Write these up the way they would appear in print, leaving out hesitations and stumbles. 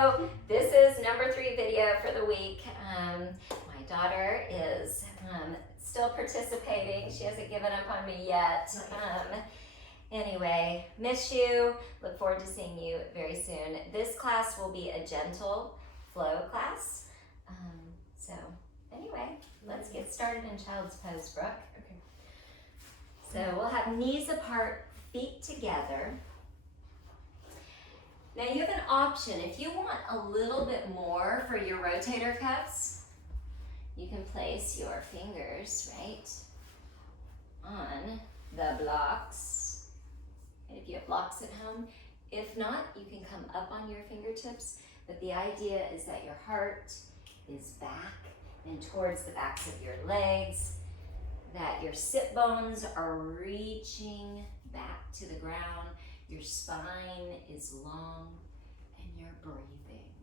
So this is number 3 video for the week. My daughter is still participating. She hasn't given up on me yet. Anyway, miss you. Look forward to seeing you very soon. This class will be a gentle flow class. So anyway, let's get started in child's pose, Brooke. Okay. So we'll have knees apart, feet together. Now you have an option. If you want a little bit more for your rotator cuffs, you can place your fingers right on the blocks. If you have blocks at home. If not, you can come up on your fingertips. But the idea is that your heart is back and towards the backs of your legs, that your sit bones are reaching back to the ground, your spine is long, and you're breathing.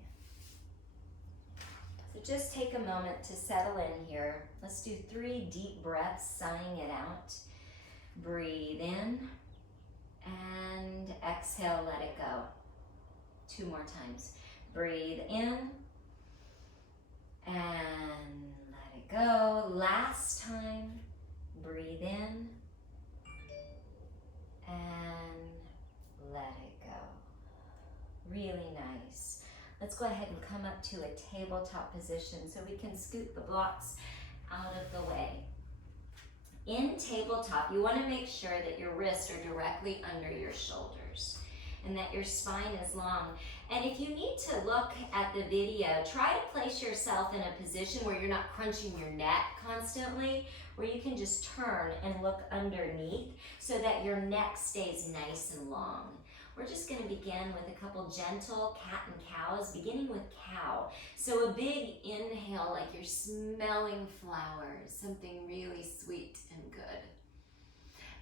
So just take a moment to settle in here. Let's do 3 deep breaths, sighing it out. Breathe in and exhale, let it go. 2 more times. Breathe in and let it go. Last time, breathe in and let it go. Really nice. Let's go ahead and come up to a tabletop position so we can scoot the blocks out of the way. In tabletop, you want to make sure that your wrists are directly under your shoulders and that your spine is long. And if you need to look at the video, try to place yourself in a position where you're not crunching your neck constantly, where you can just turn and look underneath so that your neck stays nice and long. We're just going to begin with a couple gentle cat and cows, beginning with cow. So a big inhale like you're smelling flowers, something really sweet and good.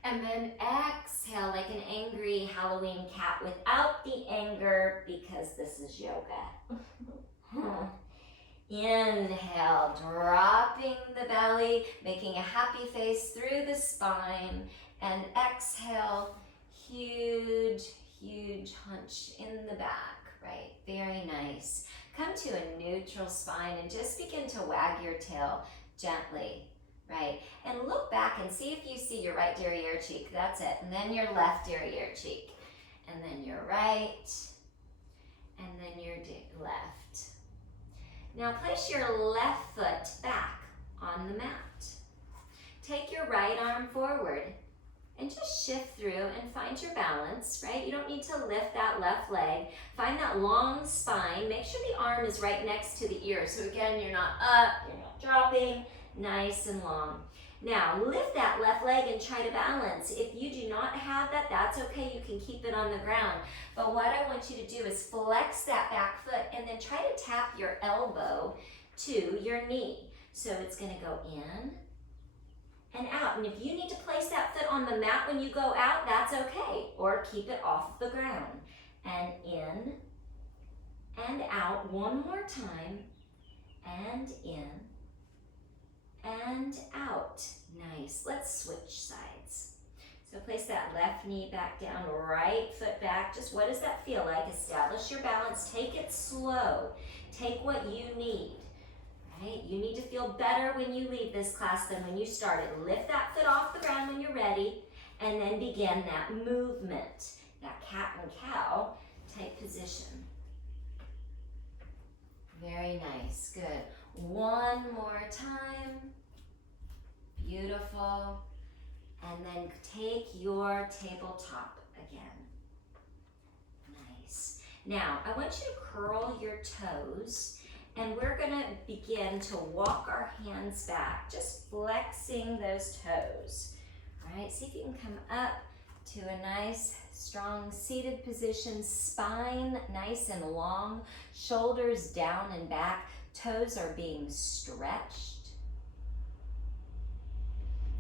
And then exhale like an angry Halloween cat without the anger because this is yoga. Inhale, dropping the belly, making a happy face through the spine. And exhale, huge hunch in the back, right? Very nice. Come to a neutral spine and just begin to wag your tail gently, right? And look back and see if you see your right derriere cheek. That's it. And then your left derriere cheek. And then your right. And then your left. Now place your left foot back on the mat. Take your right arm forward and just shift through and find your balance, right? You don't need to lift that left leg. Find that long spine. Make sure the arm is right next to the ear. So again, you're not up, you're not dropping, nice and long. Now, lift that left leg and try to balance. If you do not have that, that's okay. You can keep it on the ground. But what I want you to do is flex that back foot and then try to tap your elbow to your knee. So it's gonna go in and out. And if you need to place that foot on the mat when you go out, that's okay. Or keep it off the ground. And in and out one more time. And in and out. Nice. Let's switch sides. So place that left knee back down, right foot back. Just what does that feel like? Establish your balance. Take it slow. Take what you need. Right? You need to feel better when you leave this class than when you started. Lift that foot off the ground when you're ready, and then begin that movement, that cat and cow type position. Very nice, good. One more time. Beautiful. And then take your tabletop again. Nice. Now, I want you to curl your toes. And we're gonna begin to walk our hands back, just flexing those toes. All right, see if you can come up to a nice, strong seated position, spine nice and long, shoulders down and back, toes are being stretched.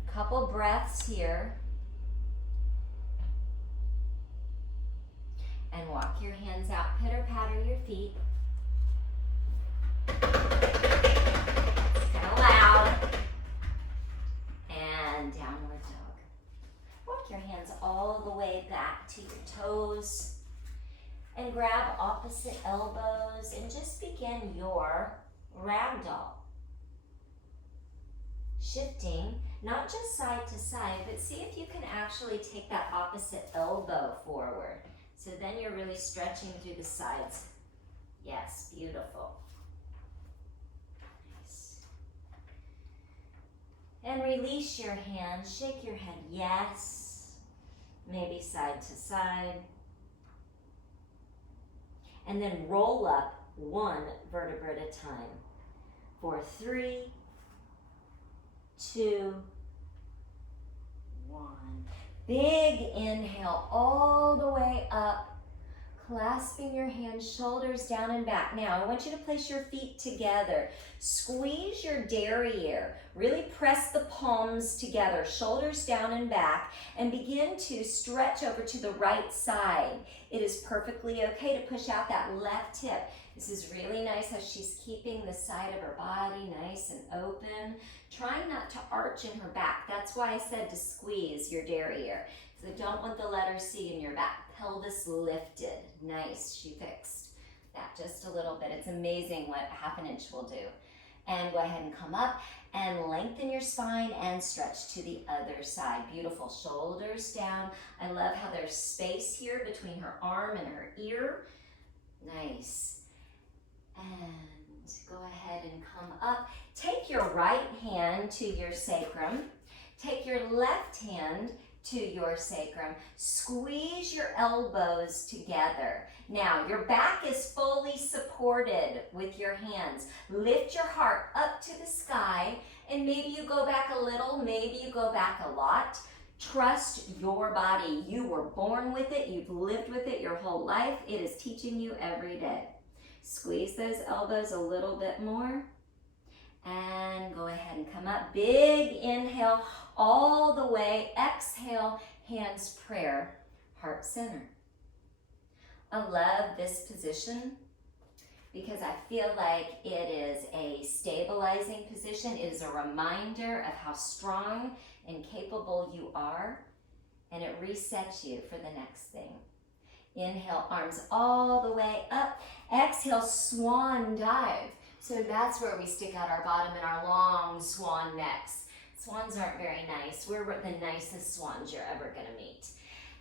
Couple breaths here. And walk your hands out, pitter-patter your feet. It's kind of loud. And downward dog. Walk your hands all the way back to your toes. And grab opposite elbows and just begin your ragdoll. Shifting, not just side to side, but see if you can actually take that opposite elbow forward. So then you're really stretching through the sides. Yes, beautiful. Nice. And release your hands, shake your head, yes. Maybe side to side. And then roll up one vertebra at a time for 3, 2, 1. Big inhale all the way up, clasping your hands, shoulders down and back. Now, I want you to place your feet together. Squeeze your derriere. Really press the palms together, shoulders down and back, and begin to stretch over to the right side. It is perfectly okay to push out that left hip. This is really nice how she's keeping the side of her body nice and open, trying not to arch in her back. That's why I said to squeeze your derriere. So I don't want the letter C in your back. Pelvis lifted. Nice, she fixed that just a little bit. It's amazing what half an inch will do. And go ahead and come up and lengthen your spine and stretch to the other side. Beautiful, shoulders down. I love how there's space here between her arm and her ear. Nice. And go ahead and come up. Take your right hand to your sacrum. Take your left hand to your sacrum. Squeeze your elbows together. Now, your back is fully supported with your hands. Lift your heart up to the sky, and maybe you go back a little, maybe you go back a lot. Trust your body. You were born with it. You've lived with it your whole life. It is teaching you every day. Squeeze those elbows a little bit more. And go ahead and come up. Big inhale all the way. Exhale, hands prayer, heart center. I love this position because I feel like it is a stabilizing position. It is a reminder of how strong and capable you are, and it resets you for the next thing. Inhale, arms all the way up. Exhale, swan dive. So that's where we stick out our bottom and our long swan necks. Swans aren't very nice. We're the nicest swans you're ever gonna meet.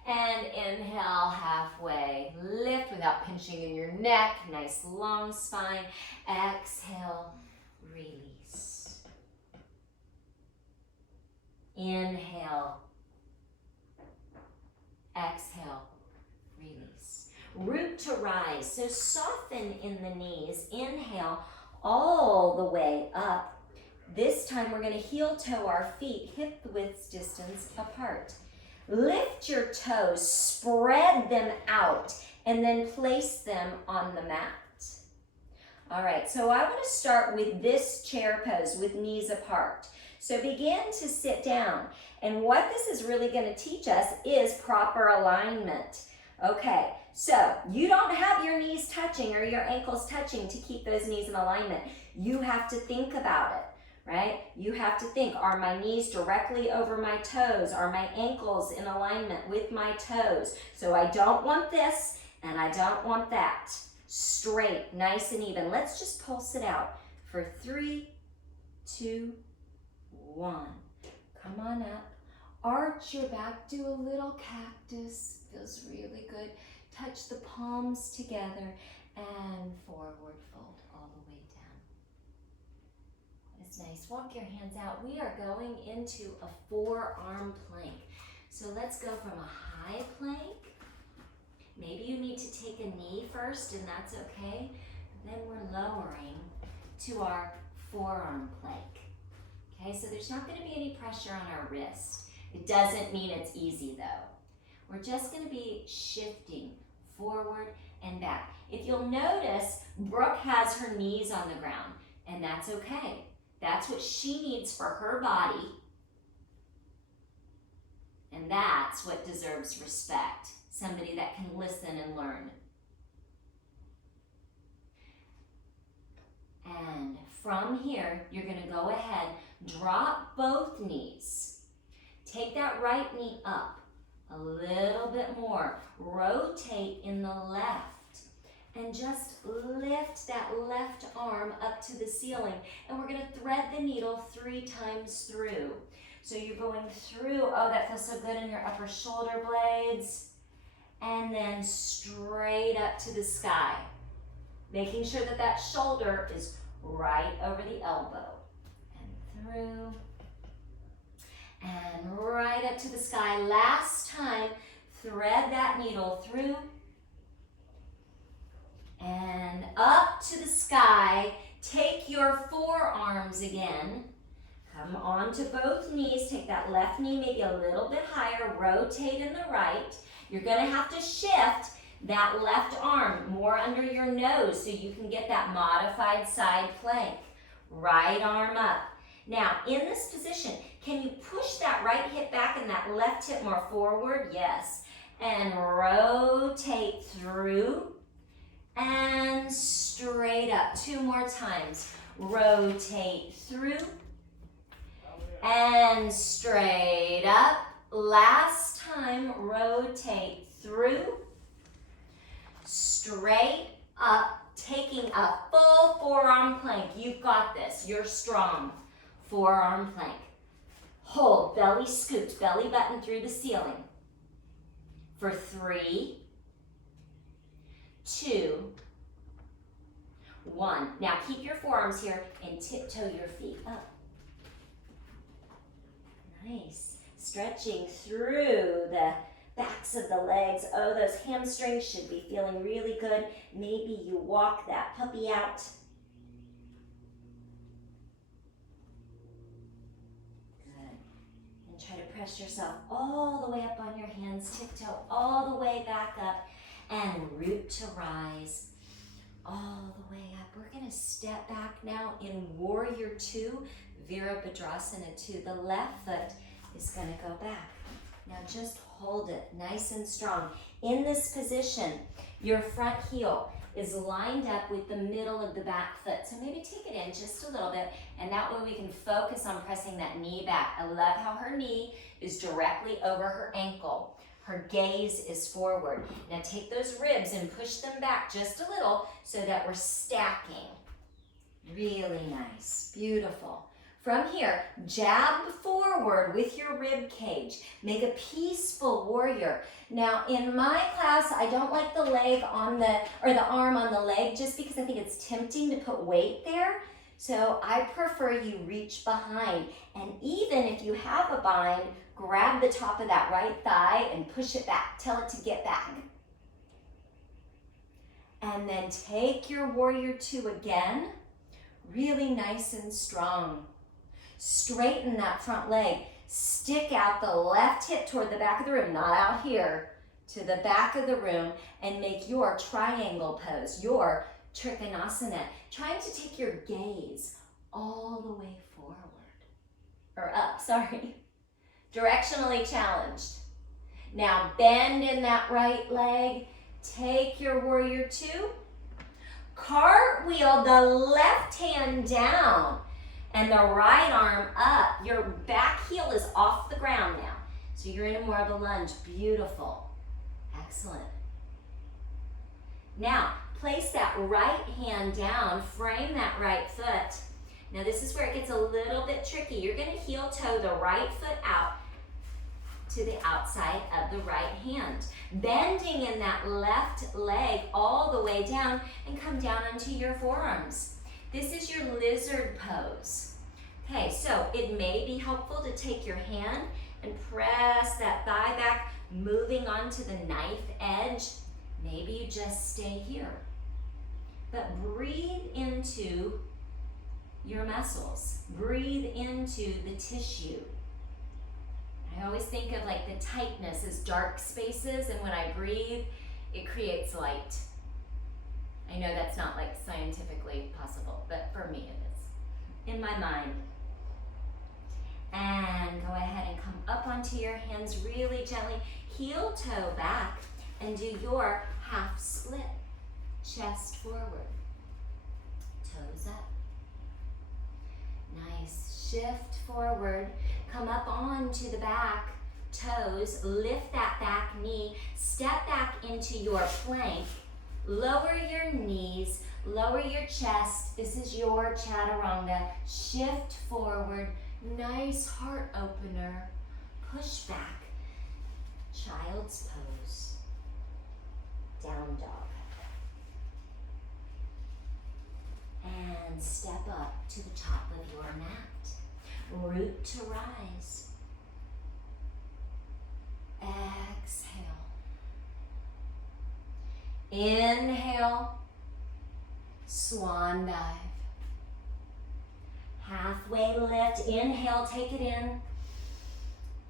And inhale, halfway. Lift without pinching in your neck. Nice long spine. Exhale, release. Inhale. Exhale, release. Root to rise. So soften in the knees. Inhale all the way up. This time we're going to heel toe our feet hip width distance apart. Lift your toes, spread them out, and then place them on the mat. All right, so I want to start with this chair pose with knees apart. So begin to sit down. And what this is really going to teach us is proper alignment. Okay, so you don't have your knees touching or your ankles touching to keep those knees in alignment. You have to think about it, right? You have to think, are my knees directly over my toes? Are my ankles in alignment with my toes? So I don't want this and I don't want that. Straight, nice and even. Let's just pulse it out for 3, 2, 1. Come on up. Arch your back. Do a little cactus. Feels really good. Touch the palms together and forward fold all the way down. That's nice. Walk your hands out. We are going into a forearm plank. So let's go from a high plank. Maybe you need to take a knee first, and that's okay. Then we're lowering to our forearm plank. Okay, so there's not going to be any pressure on our wrist. It doesn't mean it's easy though. We're just going to be shifting forward and back. If you'll notice, Brooke has her knees on the ground, and that's okay. That's what she needs for her body, and that's what deserves respect. Somebody that can listen and learn. And from here, you're going to go ahead, drop both knees. Take that right knee up a little bit more. Rotate in the left. and just lift that left arm up to the ceiling. And we're gonna thread the needle 3 times through. So you're going through, oh, that feels so good in your upper shoulder blades. And then straight up to the sky. Making sure that that shoulder is right over the elbow. And through. And right up to the sky. Last time, thread that needle through. And up to the sky. Take your forearms again. Come onto both knees. Take that left knee maybe a little bit higher. Rotate in the right. You're going to have to shift that left arm more under your nose so you can get that modified side plank. Right arm up. Now, in this position, can you push that right hip back and that left hip more forward? Yes. And rotate through and straight up. 2 more times. Rotate through and straight up. Last time, rotate through, straight up, taking a full forearm plank. You've got this. You're strong. Forearm plank. Hold, belly scoops, belly button through the ceiling. For 3, 2, 1. Now keep your forearms here and tiptoe your feet up. Nice. Stretching through the backs of the legs. Oh, those hamstrings should be feeling really good. Maybe you walk that puppy out. Good. And try to press yourself all the way up on your hands. Tiptoe all the way back up and root to rise. All the way up. We're going to step back now in Warrior 2, Virabhadrasana 2. The left foot is going to go back. Now just hold it nice and strong. In this position, your front heel is lined up with the middle of the back foot. So maybe take it in just a little bit, and that way we can focus on pressing that knee back. I love how her knee is directly over her ankle. Her gaze is forward. Now take those ribs and push them back just a little so that we're stacking. Really nice. Beautiful. From here, jab forward with your rib cage. Make a peaceful warrior. Now, in my class, I don't like the leg on the, or the arm on the leg, just because I think it's tempting to put weight there. So I prefer you reach behind. And even if you have a bind, grab the top of that right thigh and push it back. Tell it to get back. And then take your Warrior 2 again. Really nice and strong. Straighten that front leg. Stick out the left hip toward the back of the room, not out here, to the back of the room, and make your triangle pose, your Trikonasana. Trying to take your gaze all the way forward, or up, sorry. Directionally challenged. Now bend in that right leg. Take your Warrior 2. Cartwheel the left hand down and the right arm up. Your back heel is off the ground now. So you're in more of a lunge. Beautiful. Excellent. Now, place that right hand down. Frame that right foot. Now this is where it gets a little bit tricky. You're going to heel toe the right foot out to the outside of the right hand. Bending in that left leg all the way down and come down onto your forearms. This is your lizard pose. Okay, so it may be helpful to take your hand and press that thigh back, moving onto the knife edge. Maybe you just stay here. But breathe into your muscles. Breathe into the tissue. I always think of like the tightness as dark spaces, and when I breathe, it creates light. I know that's not like scientifically possible, but for me it is, in my mind. And go ahead and come up onto your hands really gently. Heel toe back and do your half split. Chest forward, toes up. Nice, shift forward. Come up onto the back toes, lift that back knee, step back into your plank, Lower your knees, lower your chest. This is your chaturanga. Shift forward, nice heart opener. Push back, child's pose, down dog. And step up to the top of your mat. Root to rise. Exhale. Inhale, swan dive. Halfway lift, inhale, take it in.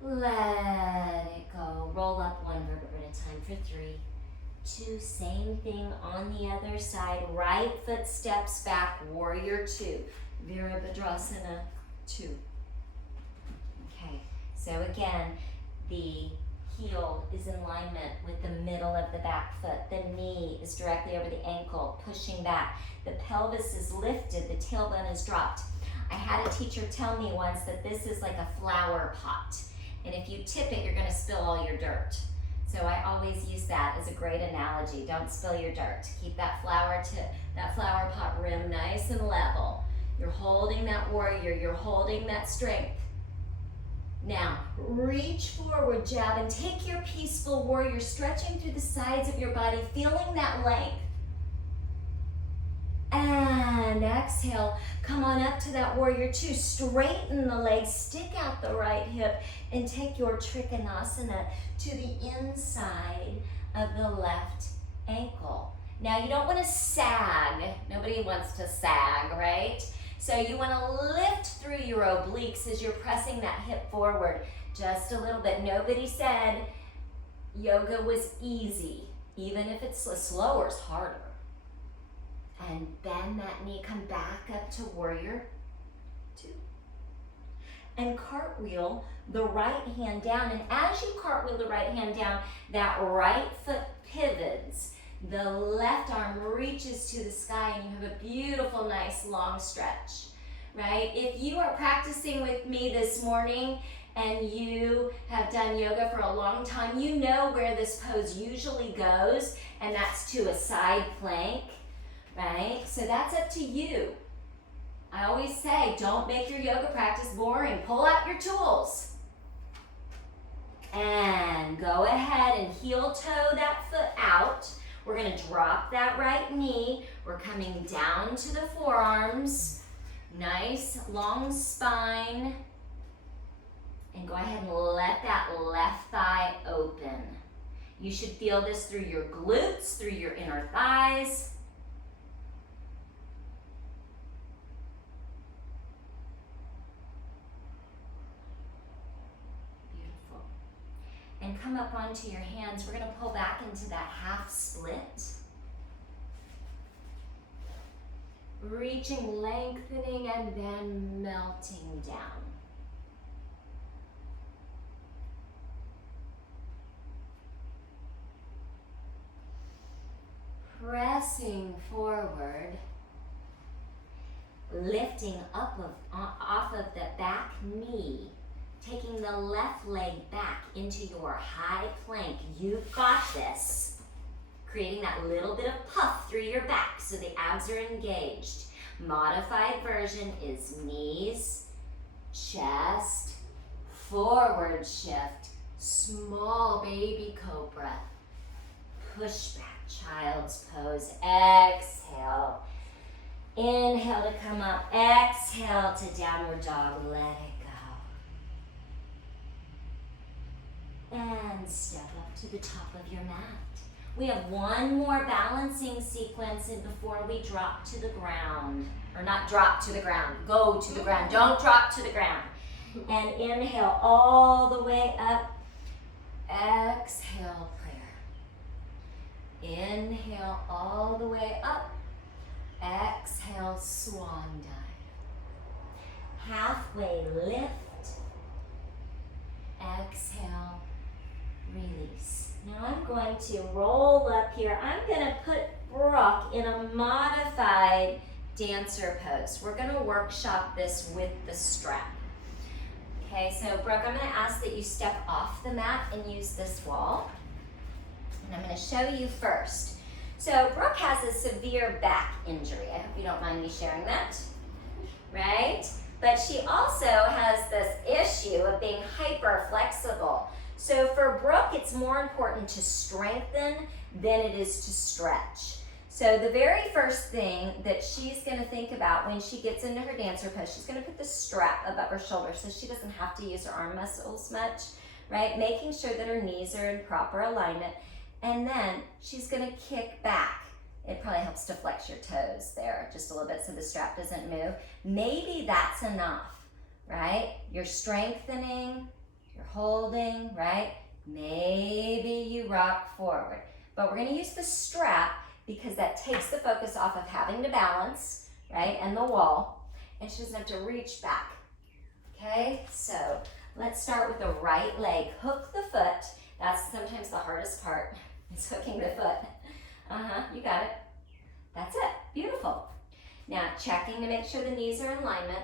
Let it go. Roll up one vertebra at a time for 3, 2, same thing on the other side. Right foot steps back, warrior 2. Virabhadrasana 2. Okay, so again, the heel is in alignment with the middle of the back foot. The knee is directly over the ankle, pushing back. The pelvis is lifted, the tailbone is dropped. I had a teacher tell me once that this is like a flower pot. And if you tip it, you're gonna spill all your dirt. So I always use that as a great analogy. Don't spill your dirt. Keep that flower pot rim nice and level. You're holding that warrior, you're holding that strength. Now, reach forward, jab, and take your peaceful warrior, stretching through the sides of your body, feeling that length. And exhale, come on up to that warrior 2. Straighten the legs, stick out the right hip, and take your Trikonasana to the inside of the left ankle. Now, you don't want to sag. Nobody wants to sag, right? So you want to lift through your obliques as you're pressing that hip forward just a little bit. Nobody said yoga was easy. Even if it's slower, it's harder. And bend that knee, come back up to warrior 2. And cartwheel the right hand down. And as you cartwheel the right hand down, that right foot pivots. The left arm reaches to the sky and you have a beautiful, nice, long stretch, right? If you are practicing with me this morning and you have done yoga for a long time, you know where this pose usually goes, and that's to a side plank, right? So that's up to you. I always say, don't make your yoga practice boring. Pull out your tools. And go ahead and heel toe that foot out. We're gonna drop that right knee. We're coming down to the forearms. Nice long spine. And go ahead and let that left thigh open. You should feel this through your glutes, through your inner thighs. And come up onto your hands. We're going to pull back into that half split. Reaching, lengthening, and then melting down. Pressing forward. Lifting up off of the back knee. Taking the left leg back into your high plank. You've got this. Creating that little bit of puff through your back so the abs are engaged. Modified version is knees, chest, forward shift, small baby cobra. Push back, child's pose. Exhale. Inhale to come up. Exhale to downward dog. Let it and step up to the top of your mat. We have one more balancing sequence and before we drop to the ground. Or not drop to the ground, go to the ground. Don't drop to the ground. And inhale all the way up. Exhale, prayer. Inhale all the way up. Exhale, swan dive. Halfway lift. Exhale. Release. Now I'm going to roll up here. I'm going to put Brooke in a modified dancer pose. We're going to workshop this with the strap. Okay, so Brooke, I'm going to ask that you step off the mat and use this wall. And I'm going to show you first. So Brooke has a severe back injury. I hope you don't mind me sharing that, right? But she also has this issue of being hyper flexible. So for Brooke, it's more important to strengthen than it is to stretch. So the very first thing that she's gonna think about when she gets into her dancer pose, she's gonna put the strap above her shoulder so she doesn't have to use her arm muscles much, right? Making sure that her knees are in proper alignment. And then she's gonna kick back. It probably helps to flex your toes there just a little bit so the strap doesn't move. Maybe that's enough, right? You're strengthening, you're holding, right? Maybe you rock forward. But we're gonna use the strap because that takes the focus off of having to balance, right? And the wall. And she doesn't have to reach back, okay? So let's start with the right leg. Hook the foot. That's sometimes the hardest part. It's hooking the foot. You got it. That's it. Beautiful. Now checking to make sure the knees are in alignment,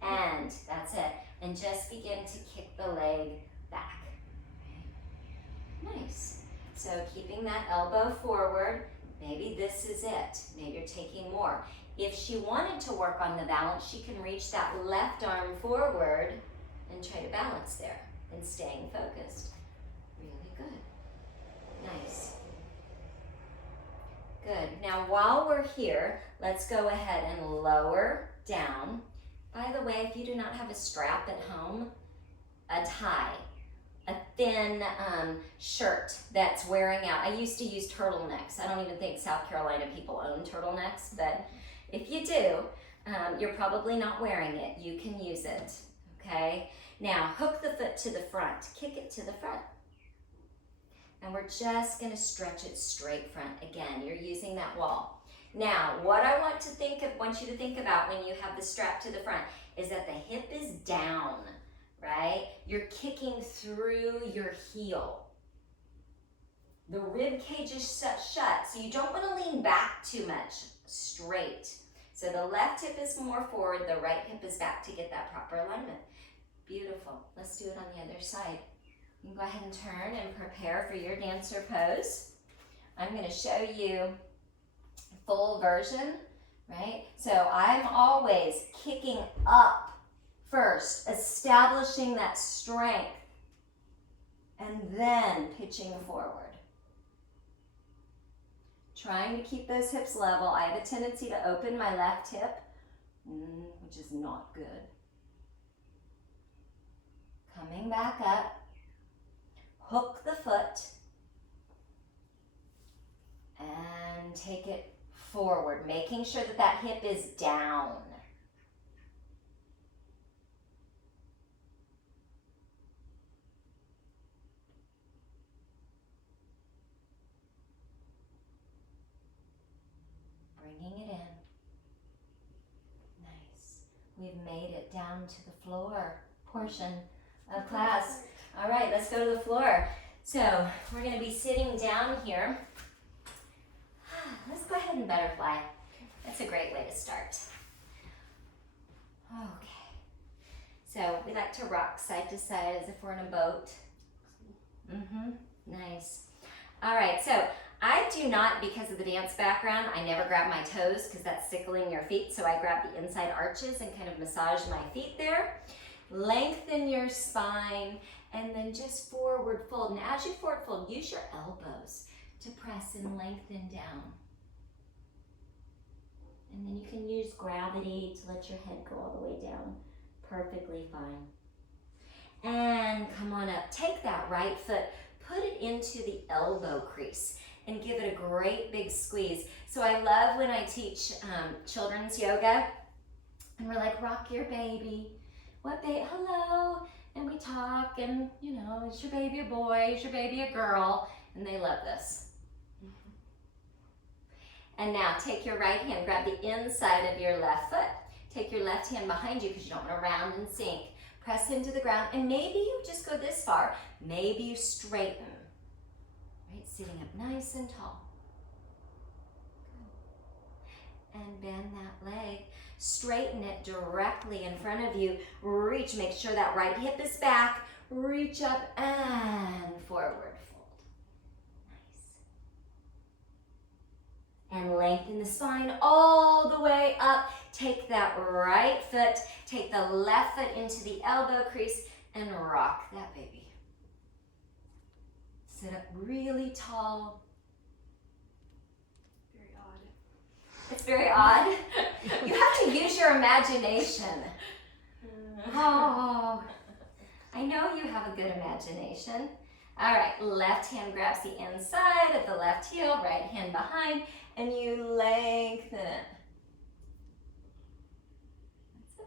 and that's it. And just begin to kick the leg back. Nice. So keeping that elbow forward, maybe this is it. Maybe you're taking more. If she wanted to work on the balance, she can reach that left arm forward and try to balance there and staying focused. Really good. Nice. Good. Now while we're here, let's go ahead and lower down. By the way, if you do not have a strap at home, a tie, a thin shirt that's wearing out. I used to use turtlenecks. I don't even think South Carolina people own turtlenecks, but if you do, you're probably not wearing it. You can use it, okay? Now, hook the foot to the front. Kick it to the front. And we're just gonna stretch it straight front. Again, you're using that wall. Now, what I want you to think about when you have the strap to the front is that the hip is down, right? You're kicking through your heel. The rib cage is shut, so you don't want to lean back too much, straight. So the left hip is more forward, the right hip is back to get that proper alignment. Beautiful. Let's do it on the other side. You can go ahead and turn and prepare for your dancer pose. I'm going to show you full version, right? So I'm always kicking up first, establishing that strength, and then pitching forward. Trying to keep those hips level. I have a tendency to open my left hip, which is not good. Coming back up, hook the foot, and take it forward, making sure that that hip is down. Bringing it in. Nice. We've made it down to the floor portion of class. All right, let's go to the floor. So we're going to be sitting down here. Let's go ahead and butterfly. That's a great way to start. Okay. So we like to rock side to side as if we're in a boat. Nice. All right, so I do not, because of the dance background, I never grab my toes because that's sickling your feet. So I grab the inside arches and kind of massage my feet there. Lengthen your spine and then just forward fold. And as you forward fold, use your elbows to press and lengthen down. And then you can use gravity to let your head go all the way down. Perfectly fine. And come on up. Take that right foot, put it into the elbow crease and give it a great big squeeze. So I love when I teach children's yoga and we're like, rock your baby. What baby? Hello. And we talk and, you know, is your baby a boy? Is your baby a girl? And they love this. And now take your right hand, grab the inside of your left foot. Take your left hand behind you because you don't want to round and sink. Press into the ground and maybe you just go this far. Maybe you straighten. Right, sitting up nice and tall. Good. And bend that leg. Straighten it directly in front of you. Reach, make sure that right hip is back. Reach up and forward fold. Nice. And lengthen the spine all the way up. Take that right foot, take the left foot into the elbow crease and rock that baby. Sit up really tall. Very odd. It's very odd. You have to use your imagination. Oh, I know you have a good imagination. All right, left hand grabs the inside of the left heel, right hand behind, and you lengthen it. That's it.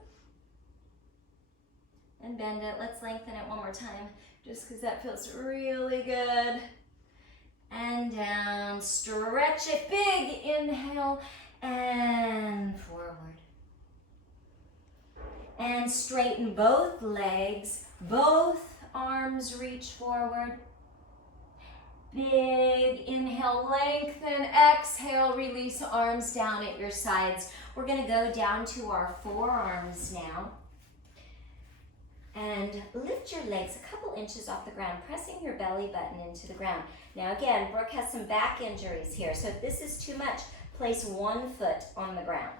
And bend it. Let's lengthen it one more time, just because that feels really good. And down, stretch it big, inhale, and forward. And straighten both legs, both arms reach forward. Big inhale, lengthen, exhale, release arms down at your sides. We're gonna go down to our forearms now. And lift your legs a couple inches off the ground, pressing your belly button into the ground. Now again, Brooke has some back injuries here, so if this is too much, place one foot on the ground.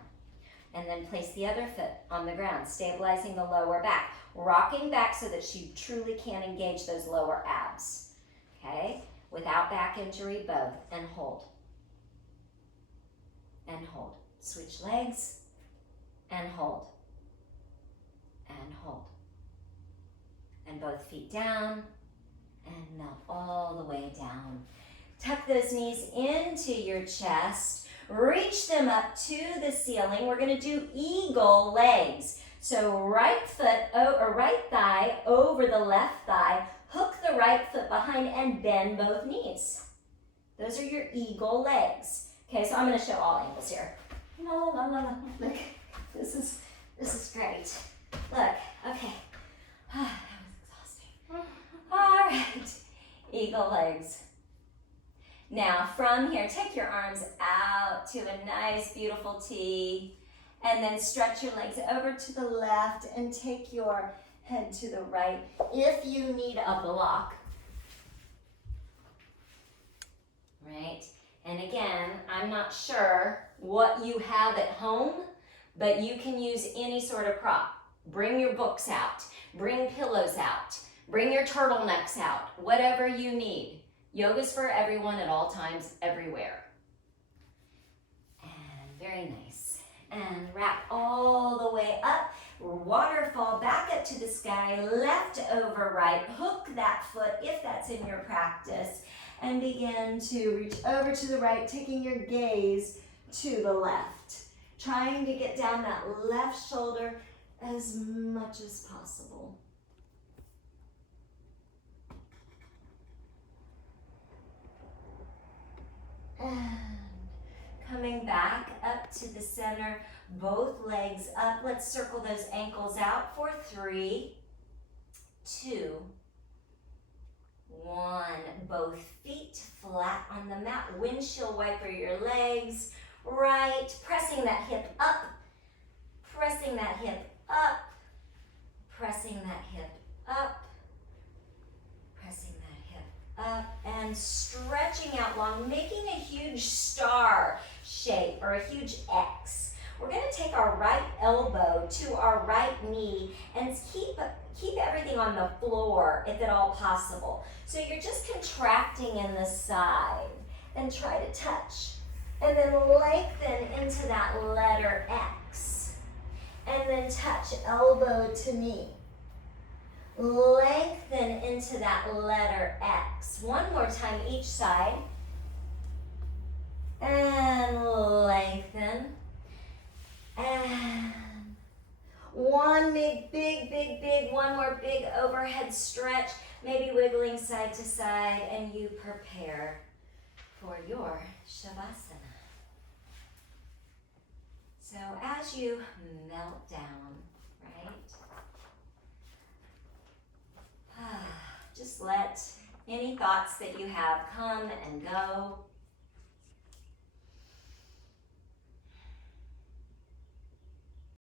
And then place the other foot on the ground, stabilizing the lower back. Rocking back so that you truly can engage those lower abs. Okay? Without back injury, both. And hold. And hold. Switch legs. And hold. And hold. And both feet down. And melt all the way down. Tuck those knees into your chest. Reach them up to the ceiling. We're going to do eagle legs. So right foot or right thigh over the left thigh. Hook the right foot behind and bend both knees. Those are your eagle legs. Okay, so I'm going to show all angles here. La, la, la, la, la. Look, this is great. Look, okay. That was exhausting. All right, eagle legs. Now from here, take your arms out to a nice, beautiful T, and then stretch your legs over to the left and take your head to the right if you need a block. Right? And again, I'm not sure what you have at home, but you can use any sort of prop. Bring your books out, bring pillows out, bring your turtlenecks out, whatever you need. Yoga's for everyone at all times, everywhere. And very nice. And wrap all the way up. Waterfall back up to the sky, left over right. Hook that foot if that's in your practice. And begin to reach over to the right, taking your gaze to the left. Trying to get down that left shoulder as much as possible. And coming back up to the center, both legs up. Let's circle those ankles out for 3, 2, 1. Both feet flat on the mat. Windshield wiper your legs. Right, pressing that hip up. Pressing that hip up. Pressing that hip up. Pressing that hip up and stretching out long, making a huge star shape or a huge X. We're going to take our right elbow to our right knee and keep everything on the floor if at all possible. So you're just contracting in the side and try to touch. And then lengthen into that letter X. And then touch elbow to knee. Lengthen into that letter X. One more time each side. And lengthen. And one big, one more big overhead stretch. Maybe wiggling side to side, and you prepare for your Shavasana. So as you melt down, right? Just let any thoughts that you have come and go.